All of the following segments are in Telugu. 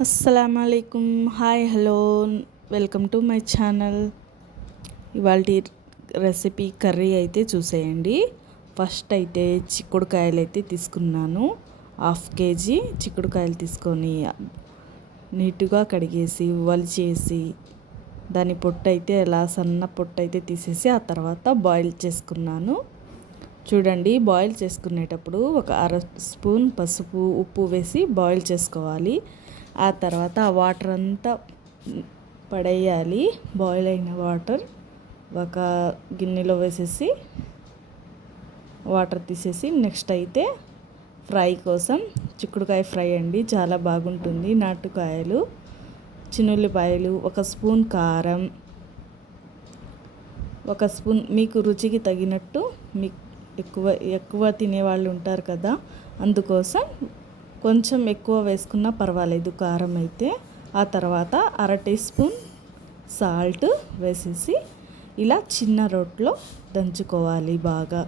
అస్సలాముఅలైకుం. Hi, hello, welcome to my channel. ఇవాళ రెసిపీ కర్రీ అయితే చూసేయండి. ఫస్ట్ అయితే చిక్కుడుకాయలు అయితే తీసుకున్నాను. 1/2 కేజీ చిక్కుడుకాయలు తీసుకొని నీట్గా కడిగేసి వలిచేసి దాని పొట్టు అయితే ఎలా సన్న పొట్టు అయితే తీసేసి ఆ తర్వాత బాయిల్ చేసుకున్నాను. చూడండి, బాయిల్ చేసుకునేటప్పుడు ఒక 1/2 స్పూన్ పసుపు ఉప్పు వేసి బాయిల్ చేసుకోవాలి. ఆ తర్వాత ఆ వాటర్ అంతా పడేయాలి. బాయిల్ అయిన వాటర్ ఒక గిన్నెలో వేసేసి వాటర్ తీసేసి నెక్స్ట్ అయితే ఫ్రై కోసం చిక్కుడుకాయ ఫ్రై అండి, చాలా బాగుంటుంది. నాటుకాయలు, చిన్నుల్లిపాయలు, 1 స్పూన్ కారం, 1 స్పూన్ మీకు రుచికి తగినట్టు, మీకు ఎక్కువ తినేవాళ్ళు ఉంటారు కదా, అందుకోసం కొంచెం ఎక్కువ వేసుకున్నా పర్వాలేదు కారం అయితే. ఆ తర్వాత 1/2 టీ స్పూన్ సాల్ట్ వేసేసి ఇలా చిన్న రోట్లో దంచుకోవాలి బాగా.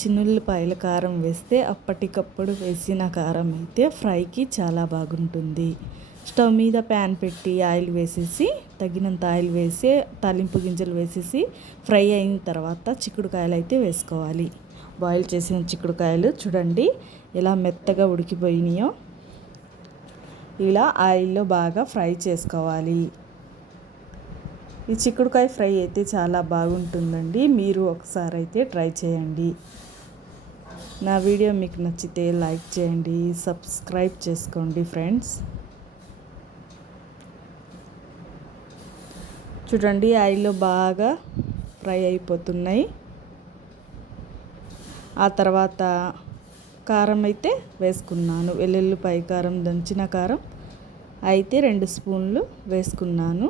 చిన్నుల్లిపాయల కారం వేస్తే అప్పటికప్పుడు వేసిన కారం అయితే ఫ్రైకి చాలా బాగుంటుంది. స్టవ్ మీద ప్యాన్ పెట్టి ఆయిల్ వేసేసి తగినంత ఆయిల్ వేసి తాలింపు గింజలు వేసేసి ఫ్రై అయిన తర్వాత చిక్కుడుకాయలు అయితే వేసుకోవాలి. బాయిల్ చేసిన చిక్కుడుకాయలు చూడండి ఎలా మెత్తగా ఉడికిపోయినాయో. ఇలా ఆయిల్లో బాగా ఫ్రై చేసుకోవాలి. ఈ చిక్కుడుకాయ ఫ్రై అయితే చాలా బాగుంటుందండి. మీరు ఒకసారి అయితే ట్రై చేయండి. నా వీడియో మీకు నచ్చితే లైక్ చేయండి, సబ్స్క్రైబ్ చేసుకోండి ఫ్రెండ్స్. చూడండి ఆయిల్లో బాగా ఫ్రై అయిపోతున్నాయి. ఆ తర్వాత కారం అయితే వేసుకున్నాను. వెల్లుల్లిపాయ కారం, దంచిన కారం అయితే 2 స్పూన్లు వేసుకున్నాను.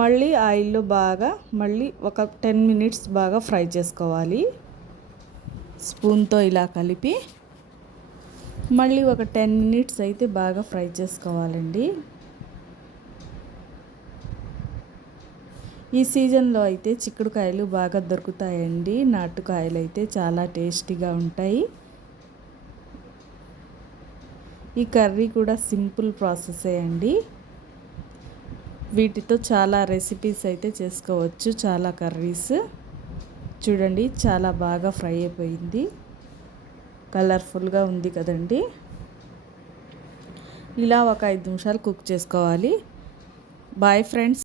మళ్ళీ ఆయిల్లో బాగా ఒక 10 మినిట్స్ బాగా ఫ్రై చేసుకోవాలి. స్పూన్తో ఇలా కలిపి మళ్ళీ ఒక 10 మినిట్స్ అయితే బాగా ఫ్రై చేసుకోవాలండి. ఈ సీజన్లో అయితే చిక్కుడుకాయలు బాగా దొరుకుతాయండి. నాటుకాయలు అయితే చాలా టేస్టీగా ఉంటాయి. ఈ కర్రీ కూడా సింపుల్ ప్రాసెసే అండి. వీటితో చాలా రెసిపీస్ అయితే చేసుకోవచ్చు, చాలా కర్రీస్. చూడండి చాలా బాగా ఫ్రై అయిపోయింది, కలర్ఫుల్గా ఉంది కదండి. ఇలా ఒక 5 నిమిషాలు కుక్ చేసుకోవాలి. Bye friends.